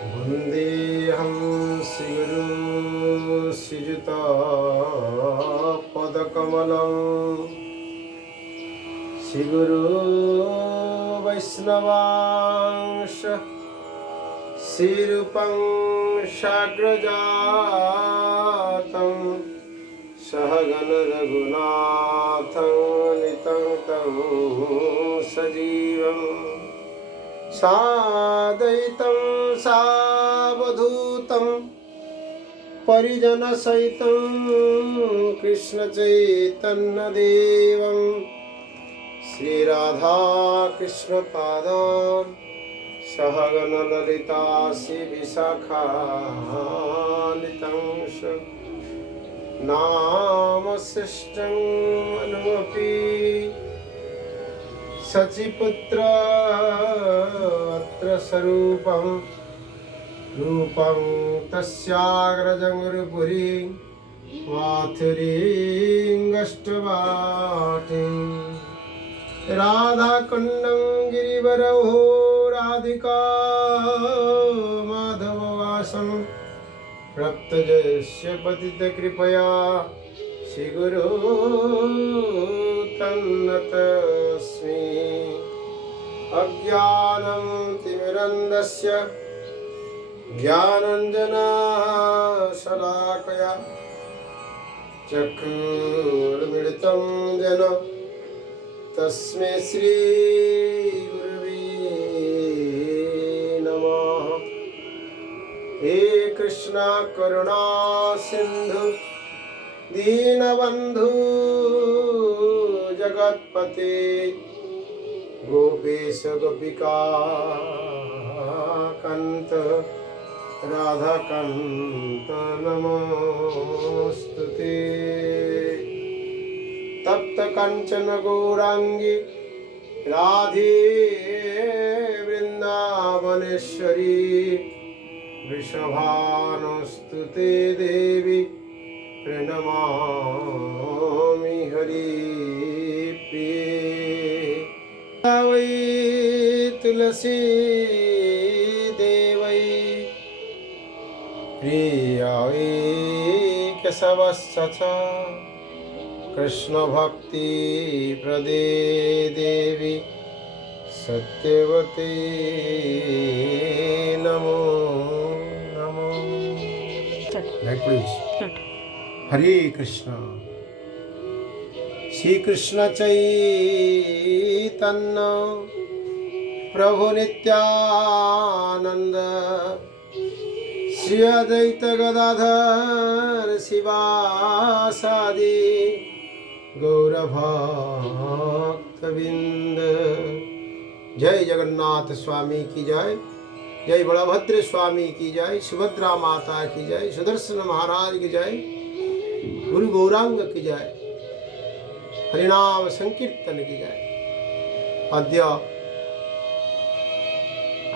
वन्देऽहं श्रीगुरुं श्रीयुतापदकमलं श्रीगुरो वैष्णवांश श्रीरूपं साग्रजातं सहगण रघुनाथं नितं तं सजीवम् सादयितं सावधूतं परिजनसहितं कृष्णचैतन्यदेवं श्रीराधाकृष्णपादान् सहगणललिता श्रीविशाखान्वितंश नामशिष्टं अनुमपि सचिपुत्र अत्र स्वरूपं रूपं तस्याग्रजङ्गुरुपुरी माथुरीङ्गष्टवाटी राधाकुण्डं गिरिवरौ राधिका माधववासं प्रप्तजस्य पतितकृपया श्रीगुरो तन्नतस्मि अज्ञानं तिमिरन्धस्य ज्ञानाञ्जनशलाकया चक्षुर्मिलितं येन तस्मै श्रीगुरवे नमः। हे कृष्ण करुणा सिन्धु दीनबन्धु जगत्पते गोपेश गोपिका कान्त राधाकान्त नमोस्तुते। तप्त कंचन गौरांगी राधे वृंदावनेश्वरी वृषभानुस्तुते देवी प्रणमामि हरिप्रिये। वै तुलसी देवै प्रिया वै केशवस्य कृष्ण भक्ति प्रदे देवी सत्यवती नमो नमो। हरे कृष्ण। श्री कृष्ण चैतन्य प्रभु नित्यानंद श्री अद्वैत गदाधर शिवासादि गौरभक्तबिंद। जय जगन्नाथ स्वामी की जय, जय बलभद्र स्वामी की जय, सुभद्रा माता की जय, सुदर्शन महाराज की जय, गुरु गौरांग की जय, हरिनाम संकीर्तन की जय। अद्य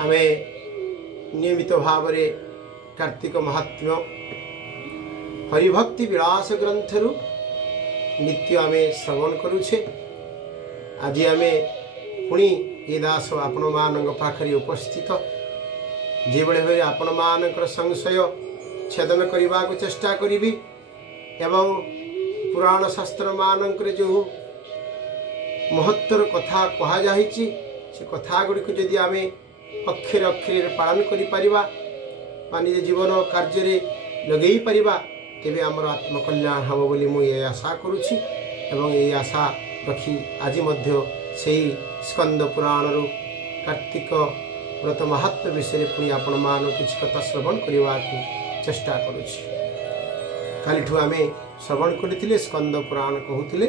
आमे नियमित भाव कार्तिक महात्म्य हरिभक्ति विलास ग्रंथरु नित्य आमे श्रवण करुछे। आज आमे पुणी ए दास आपण मान पाखरे उपस्थित जे भाई आपण मानकर संशय छेदन करने को चेष्टा करी एवं पुराण शास्त्र मानक जो महत्तर कथा कह जाहिछि से कथा गुड़ी को जदि आम अक्षर अक्षर पालन करिपरिबा निज जीवन कार्य लगे पारिबा तेबे आमर आत्मकल्याण हम बोली मुझे आशा करुछि एवं ये आशा रखी आज मध्य से स्कंद पुराण कार्तिक व्रत महात्म्य विषय पुणी आपण मान किसी कथा श्रवण करने को चेष्टा करुछि। कालीठू आम श्रवण करते स्कंद पुराण कहते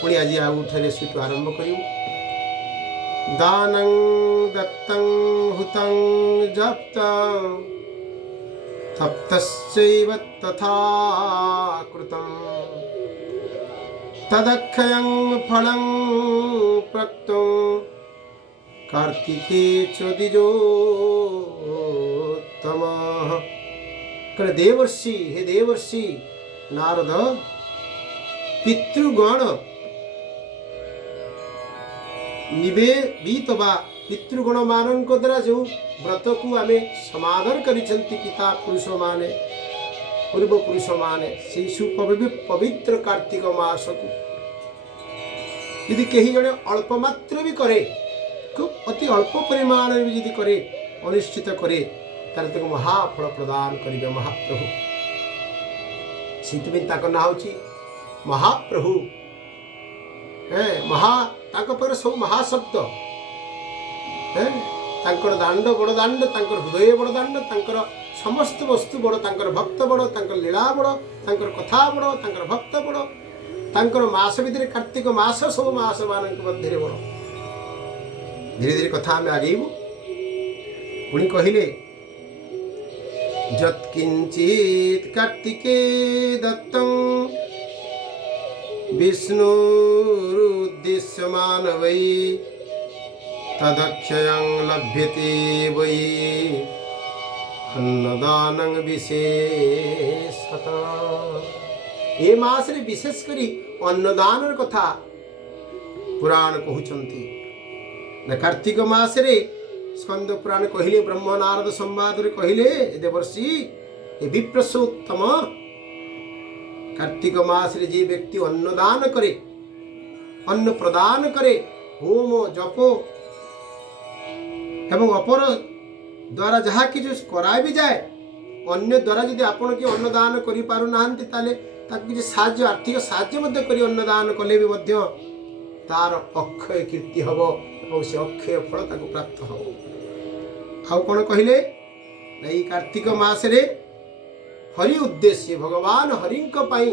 पुणी आज आउ थे सीटू आरंभ करूँ। दानं दत्तं हुतं जप्तं तप्तश्चैव तथा कृतं तदक्षयं फलं प्रक्तं कार्तिके च द्विजोत्तमः। देवर्षि हे देवर्षि नारद पितृगण निवेदित बा पितृगण मान द्वारा जो व्रत को आम समादर करिसेंति पिता पुरुष माने पूर्व पुरुष माने से पवित्र कार्तिक मास को यदि कहीं जड़े अल्प मात्र भी करे खूब अति अल्प परिमाण भी यदि करे अनिश्चित करे तार तक महाफल प्रदान करेंगे महाप्रभु से ना हूँ महाप्रभु है पर सब महाशब्द है दांड बड़ दांड हृदय बड़ दांड समस्त वस्तु बड़ भक्त बड़ लीला बड़ कथा बड़ भक्त बड़ मास भितर कार्तिक मास सब मास मान मध्य बड़ धीरे धीरे कथा आम आगेबू पुणी कहले यत्किंचित कार्तिके दत्तं विष्णुरुद्देश्यमान वै तदक्षयं लभ्यते वै अन्नदानं विशेषतः। ए मास रे विशेष करी अन्नदान कथा पुराण कहउचंती न कार्तिक मास रे स्कंद पुराण कहले ब्रह्म नारद संवाद रे कहले देवर्षि ए विप्रसोत्तम कार्तिक मास रे जे व्यक्ति अन्नदान करे अन्न प्रदान करे होम जप एवं अपर द्वारा जहाँ कि करा भी जाए अन्य द्वारा यदि आपण कि अन्नदान करि पारु नाहंती ताले ताकि किसी साहाय्य आर्थिक साहाय्य मध्य करी अन्नदान कले भी मध्य तार अक्षय कीर्ति हब और से अक्षय फल ताको प्राप्त हब। आउ कौन कहले नहीं कार्तिक मास रे हरि उद्देश्य भगवान हरिंक पाई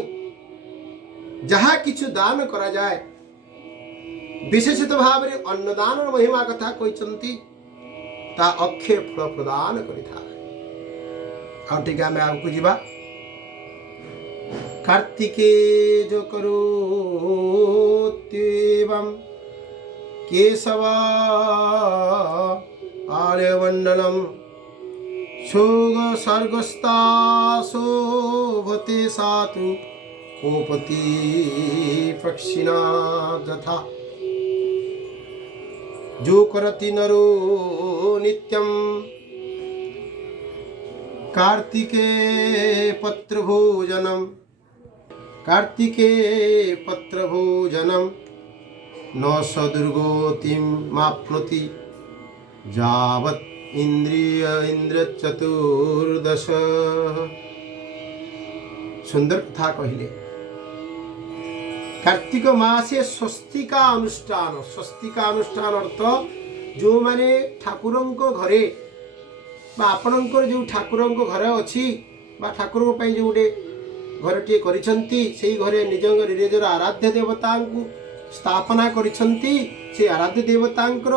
जहाँ किछु दान करा जाए विशेषित भाव रे अन्नदान महिमा कथा कहते ता अक्षय फल प्रदान करिथा। आउ टिका में आगु जीवा कार्तिके जो करोत्येवं केशव आर्यमण्डलं शोग सर्गस्ता शोभते सातु कोपति पक्षिणा तथा जो करति नरो नित्यं कार्तिके पत्रभोजनं न सदुर्गतिं माप्नोति यावत् इंद्रियचतुर्दश। सुंदर कथा कहले कार्तिक मासे स्वस्तिका अनुष्ठान अर्थ जो माने ठाकुरंक घरे बा आपणकर जो ठाकुरंक घर अच्छी बा ठाकुर जो गोटे घरटे करिसंती सेही घरे निज निजर आराध्य देवता स्थापना करिसंती से आराध्य देवतांकर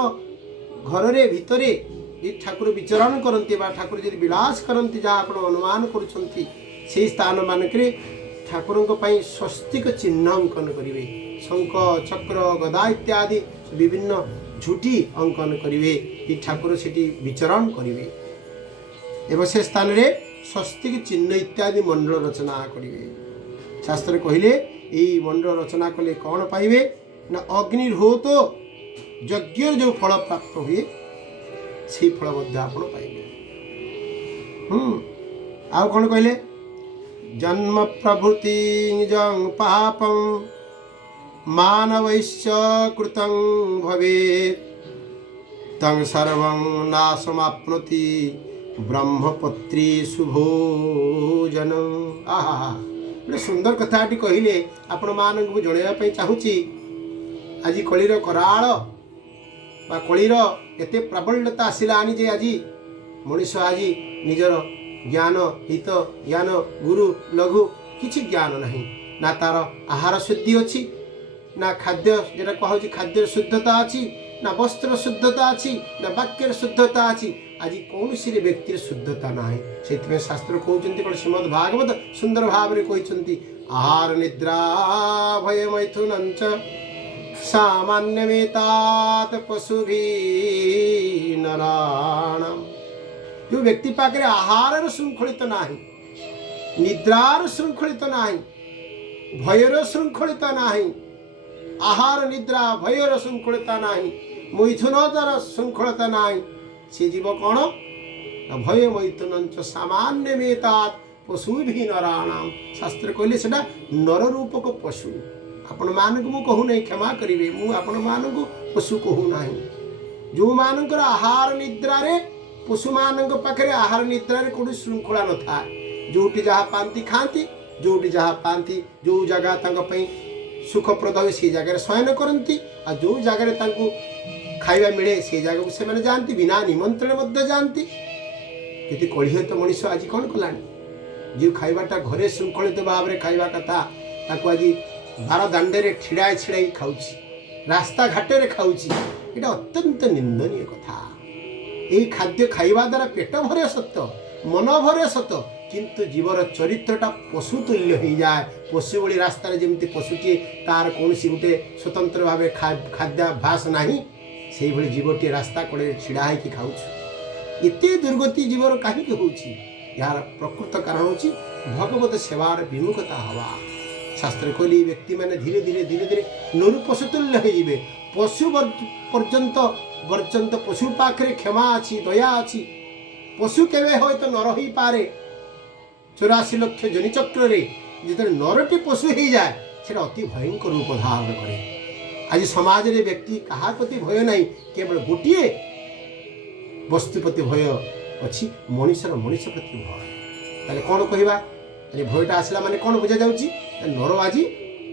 घरे भितरे ठाकुर विचरण करती बा ठाकुर यदि विलास करती जहाँ आप अनुमान करुँच से स्थान मानक ठाकुर स्वस्तिक चिन्ह अंकन करेंगे शंख चक्र गदा इत्यादि विभिन्न झुटी अंकन करेंगे ठाकुर से विचरण करेंगे एवं से स्थान रे स्वस्तिक चिन्ह इत्यादि मंडल रचना करेंगे। शास्त्र कहले यही मंडल रचना कले कौन पाइबे ना अग्निहोत यज्ञ जो फल प्राप्त हुए से फल आपण पाइबे। आउ कौन कहले जन्म प्रभृति जं पापं मानवैश्च कृतं भवेत् तं सर्वं नाशमाप्नोति ब्रह्मपत्री शुभोजन। आहा गोटे सुंदर कथाटी कहले आपण मानक जनवाई चाहूँगी आज कलिर कराल बा कलिर एते प्रबलता आसिलानी जे आज मनीष आज निजर ज्ञान हित ज्ञान गुरु लघु किछि ज्ञान नहीं ना तार आहार शुद्धि अच्छी ना खाद्य जेटा कहूँ खाद्य शुद्धता अच्छी ना वस्त्र शुद्धता अच्छी ना वाक्यर शुद्धता अच्छी आज कौन सी व्यक्ति शुद्धता ना से शास्त्र कहते कौन श्रीमद् भागवत सुंदर भाव में कहते आहार निद्रा भय मैथुन सामान्यमेतात पशुभि नराणाम। जो व्यक्ति पाखे आहार श्रृंखलित नाही निद्रार श्रृंखलित नाही भयर श्रृंखलित नाही आहार निद्रा भयर श्रृंखलित नाही मैथुन तार श्रृंखलता नाई से जीव कौन ना भय मैथुन सामान्य मेतात पशु भी नराणाम शास्त्र कहले से नर रूपक पशु आपण मानक मु कहू नहीं क्षमा करिवे मु आपण मानक पशु कहू नहीं जो मानकर आहार निद्रा रे पशु मानक पाखरे आहार निद्रा रे कोडी श्रृंखला न था जोटी जहा पांती खांती जोटी जहा पांती जो जगह तांग पई सुखप्रद हो से जगह शयन करती आ जो जगह तांको खाइबा मिले से जगह को से माने जानती बिना निमंत्रण मध्य जानती किति कलिह तो मनुष्य आज कौन कलानी जो खाइबाटा घरे श्रृंखलित भाव में खाइबा कथा ताको आज बार दांडे ठिड़ाई छिड़ाई खाऊची रास्ता घाटे खाऊची एटा अत्यंत निंदनीय कथा यही खाद्य खाइबा द्वारा पेट भरे सत्य मन भरे सत्य किंतु जीवर चरित्रटा पशु तुल्य हो जाए पशु भली रास्ता जमी पशुटी तार कौन गोटे स्वतंत्र भाव खाद्याभ्यास नहीं से भली जीवटी रास्ता कड़े छिड़ा होकर खाऊ एत दुर्गति जीवर कहीं यार प्रकृत कारण हूँ भगवत सेवार विमुखता हवा शास्त्र कहली व्यक्ति मैंने धीरे धीरे धीरे धीरे नरु पशु तुल्य हो पशु पर्यंत पशु पाखे क्षमा अच्छी दया अच्छी पशु केवे हो तो न रही पारे 84 लक्ष जनि चक्र रे जिते नरटी पशु हो जाए से अति भयंकर रूप धारण करे आज समाज रे व्यक्ति कहा प्रति भय नहीं केवल गोटे वस्तुपति भय अच्छी मनुष्यर मनुष्य प्रति भय ताले कौन कहवा भयटा आसला माने कौन बुझा जाउची नर आज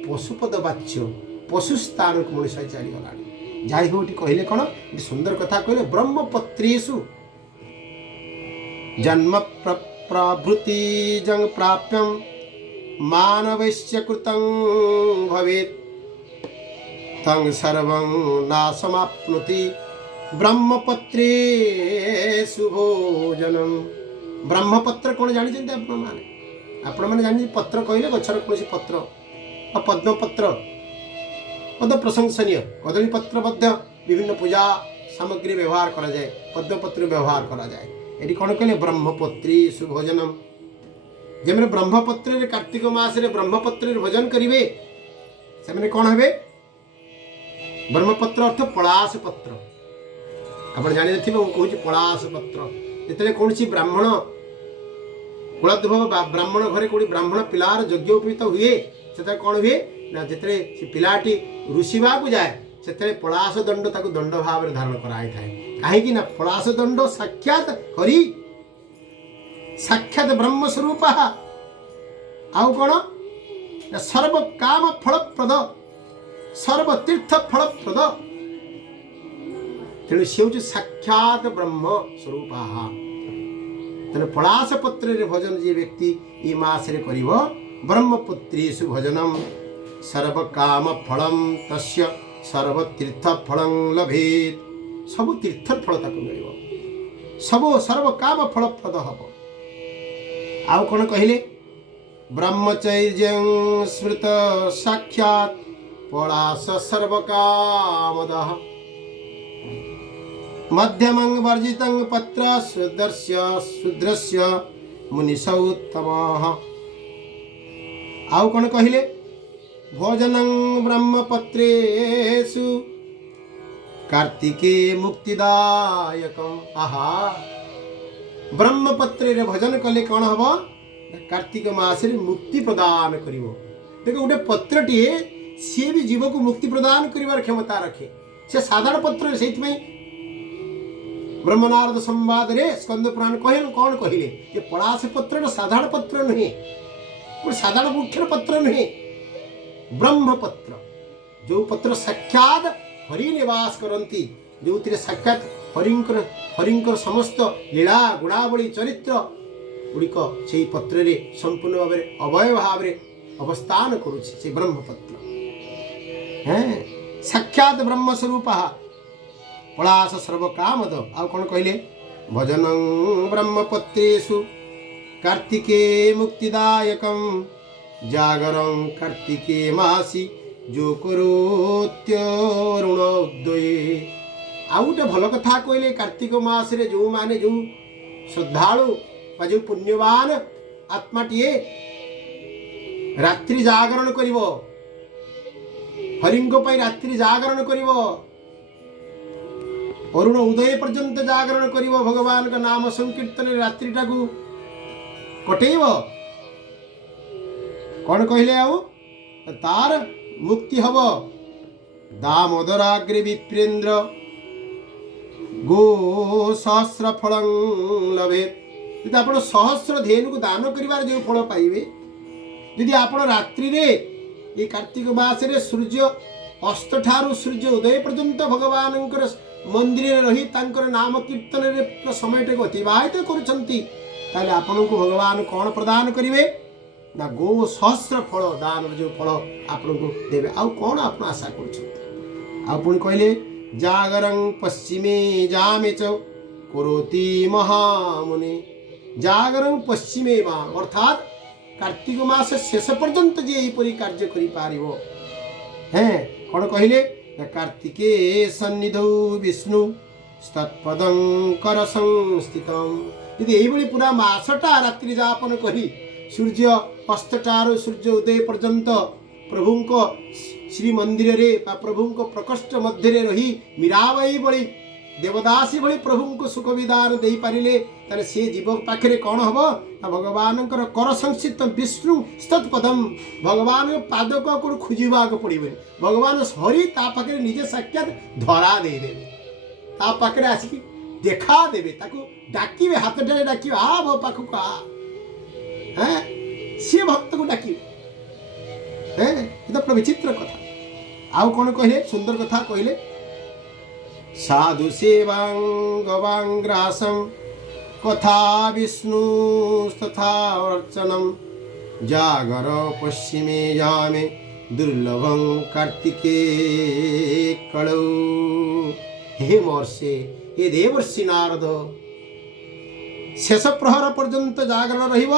पशुपद बाच्य पशु स्थान को मनुष्य चलीगला जाई होटी कहले कौन सुंदर कथा कहले ब्रह्मपत्रेषु जन्म प्रभृति जंग प्राप्यम मानवस्य कृतं भवेत् तं सर्वं नाशमाप्नोति ब्रह्मपत्रेषु भोजनम ब्रह्मपत्र कौन जानी आपण मैंने जानी पत्र कहले गछर कौन पत्र पद्मपत्र पद प्रशंसनीय कदली पत्र मध्य विभिन्न पूजा सामग्री व्यवहार करा जाए पद्मपत्र व्यवहार करा जाए ये कौन कहले ब्रह्मपत्री सुभोजनम जब ब्रह्मपत्र कार्तिक मास ब्रह्मपत्र भोजन करेंगे से कौन हे ब्रह्मपत्र अर्थ पलाश पत्र आप जानी कहूँ पलाश पत्र जिते कौन ब्राह्मण कुलध्वव ब्राह्मण घरे कौन ब्राह्मण पिलार यज्ञ उपवीत हुए से कौन हुए ना जिते पिलाटी ऋषिवा को जाए से पलाश दंड ताको दंड भाव में धारण कराई थाए कहीं पलाश दंड साक्षात हरि साक्षात ब्रह्म स्वरूप आउ कौन सर्व काम फलप्रद सर्वतीर्थ फलप्रद तेणु सी हूँ साक्षात ब्रह्म स्वरूप तेणु पलाश पत्र भोजन जी व्यक्ति ये मास ब्रह्मपुत्रेषु भोजनम सर्व काम फलम तस्य सर्वतीर्थ फलं लभेत सबु तीर्थ फल ताको मिल सब सर्व काम फलप्रद हम आउ कौन कहले ब्रह्मचर्य स्मृत साक्षात पलाश सर्व कामद मध्यमं वर्जितं पत्र शूद्रस्य मुनिसौत्तमः आउ कौन कहले भोजनं ब्रह्मपत्रेषु कार्तिके मुक्तिदायकम आहा ब्रह्मपत्र भोजन कले कौन हम कार्तिक मास मुक्ति प्रदान कर देख गोटे पत्रटीए सी भी जीव को मुक्ति प्रदान कर क्षमता रखे से साधारण पत्र से ब्रह्मनारद संवाद रे स्कंद पुराण कहल कौन कहले ये पलाश पत्र साधारण पत्र नुहे साधारण वृक्ष पत्र नुहे ब्रह्मपत्र जो पत्र साक्षात हरि निवास करती जो साक्षात हरिंकर समस्त लीला गुणावली चरित्र गुड़िक से पत्र रे संपूर्ण भाव अवय भाव अवस्थान करुच्छे से ब्रह्मपत्र साक्षात ब्रह्म स्वरूप पलाश सर्व कामद आउ कौन कहले भजन ब्रह्मपत्रेषु कार्तिके मुक्तिदायकम जागरं कार्तिके मासी जो करोत्यरुण उदये आउ गोटे भल कथा कहले कार्तिक मास रे जो माने जो श्रद्धालु जो पुण्यवान आत्माटीए रात्रि जागरण करिवो हरिंग पई रात्रि जागरण करिवो अरुण उदय पर्यंत जागरण करिवो भगवान का नाम संकीर्तन रात्रिटा को कटेइब कौन कहले आउ तार मुक्ति हब दामोदराग्रे विप्रेन्द्र गो सहस्र फल लभेत यदि आप सहस्र धेनु को दान करिवार जो फल पाइबे यदि आप रात्रि रे ये कार्तिक मास रे सूर्य अस्त ठारू सूर्य उदय पर्यंत भगवान मंदिर रही तांकर नाम कीर्तन रे समय को अतिबाहित करुछंती ताले आपन को भगवान कौन प्रदान करिवे ना गो सहस्र फल दान जो फल आपन को देवे आउ कौन आप आशा करुछंती आपण कहले जागरं पश्चिमे जामे च करोति महामुनि जागरं पश्चिमे मा अर्थात कार्तिक मास शेष पर्यंत जे एपरी कार्य करि पारिबो हैं कौन कहले कार्तिके सन्निधौ विष्णु तत्पदं कर संस्थितम यदि एभली पूरा मासटा रात्रि जापन करी सूर्य अस्तटार सूर्य उदय पर्यंत प्रभु को श्री मंदिर रे प्रभु को प्रकोष्ठ मध्य रे रही मीराबाई भली देवदासी भली प्रभु को सुख विधान दे पारिले ताले से जीव पाखरे कौन हबो भगवान कर संस्थित विष्णु तत्पदम भगवान पाद को खोजा को पड़े भगवान हरि ता पाखरे निजे साक्षात धरा दे देबे ता पाखरे आसिक देखा देबे ताको डाकिबे हाथ ढेरे डाकिबे आ भो पाखु का हैं सी भक्त को डाकिबे हैं ये तो विचित्र कथा आउ कौन कहले सुंदर कथा कहले साधु सेवां गवांग्रासं कथा विष्णु तथा अर्चनम जागर पश्चिमे यामे दुर्लभं कार्तिके कलौ हे महर्षि हे देवर्षि नारद शेष प्रहर पर्यंत जागरण रहिब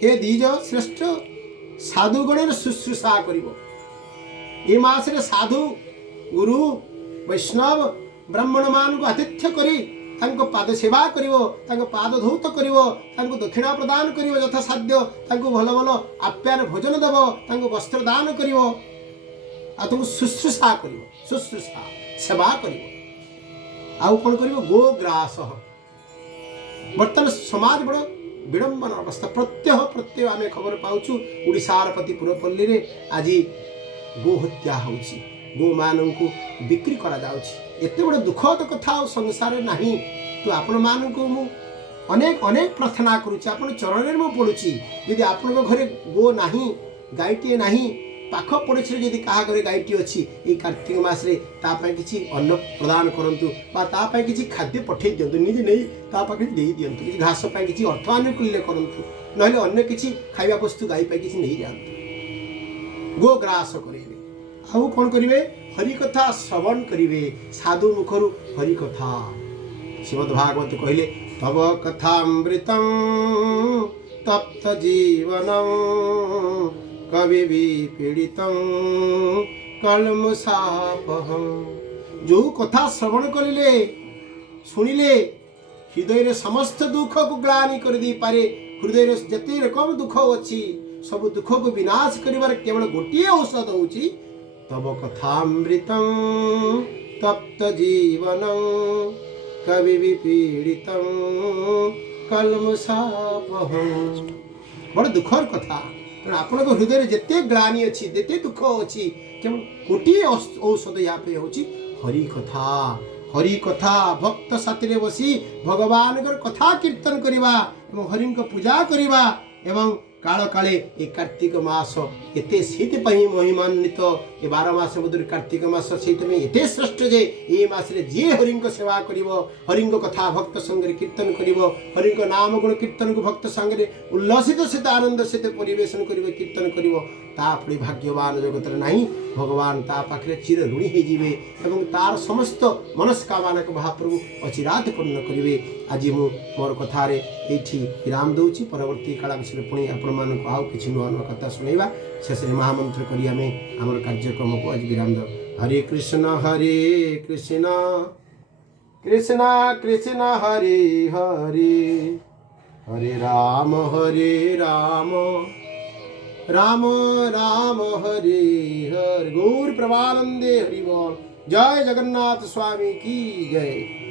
हे द्विज श्रेष्ठ साधुगणेर शुश्रूषा करिब ए मासरे साधु गुरु वैष्णव ब्राह्मण मान को आतिथ्य करी तांको पाद सेवा करिवो तांको पाद धौत करिवो तांको दक्षिणा प्रदान करिवो यथा साध्य तांको भल भल आप्यान भोजन देवो तांको वस्त्र दान करिवो आ तुम शुश्रूषा करिवो शुश्रूषा सेवा करिवो आउ कोन करिवो गो ग्रास वर्तमान समाज बड़ विडंबन अवस्था प्रत्यय आमे खबर पाउछु ओडिसार पति पुरपल्ली रे आज गो हत्या होउछि गो मानन को बिक्री करा जाउछि एते बड़ दुखद कथा संसार नाही तो आपण मान को मु अनेक अनेक प्रार्थना करूछि आपण चरण रे मु पडुछि यदि आपण घरे गो नाही गायटी नाही पाख पड़ोसी यदि कहा घरे गायटी अच्छी ये कार्तिक मास रे ता पय किछि अन्न प्रदान करंतु बा ता पय किछि खाद्य पठे दियंतु निजे नै ता पाखे दे दियंतु किछि घास पय किछि अर्थ अनुकूल्य करंतु नहले अन्य किछि खाइबा वस्तु गाय पय किछि नै जानतु गो ग्रास करेबे आउ कोन करिवे हरि कथा श्रवण करिवे साधु मुखरु हरि कथा श्रीमद् भागवत कहले तव कथामृतं तप्त जीवनं कवि पीड़ितं कलमशापहं जो कथा श्रवण करिले सुनिले हृदय रे समस्त दुख को ग्लानि कर दी पारे हृदय रे जते रकम दुख अछि सब दुख को विनाश करिवार केवल गोटिए औषध होछि तब कथामृतं तप्त जीवनं कवि पीड़ितं कलमशापहं बड़ दुखर कथा आपण हृदय रे जते ग्लानि अछि जते दुख अछि केवल गोटिए औषध या पे होछि हरि कथा भक्त साथी रे बसी भगवान कथा कीर्तन करिवा एवं हरि को पूजा करिवा एवं काल काले ये कार्तिक मास एते सेति पई महिमान्वित ए 12 मास मधुर कार्तिक मास सेति में एते श्रेष्ठ जे ए मास रे जे हरि को सेवा करिवो हरि को कथा भक्त संग रे कीर्तन करिवो हरि को नाम गुण कीर्तन को भक्त संग रे उल्लासित सहित आनंद सहित परिवेशन करिवो कीर्तन करिवो ता पड़ी भाग्यवान जगत रे नाही भगवान ता पाखरे चिर ऋणी हे जीवे एवं तार समस्त मनस्कामना को महाप्रभु अचिरात पूर्ण करिवे आज मु मोर कथा रे एठी विराम दउची परवर्ती काल विषय पुणी आपण मान को आउ किछि नुआ नुआ कथा सुनैबा शेष रे महामंत्र करी आमे हमर कार्यक्रम को आज विराम द हरे कृष्ण कृष्ण कृष्ण हरे हरे हरे राम राम राम हरे हरे गौर प्रभानंदे हरि बोल जय जगन्नाथ स्वामी की जय।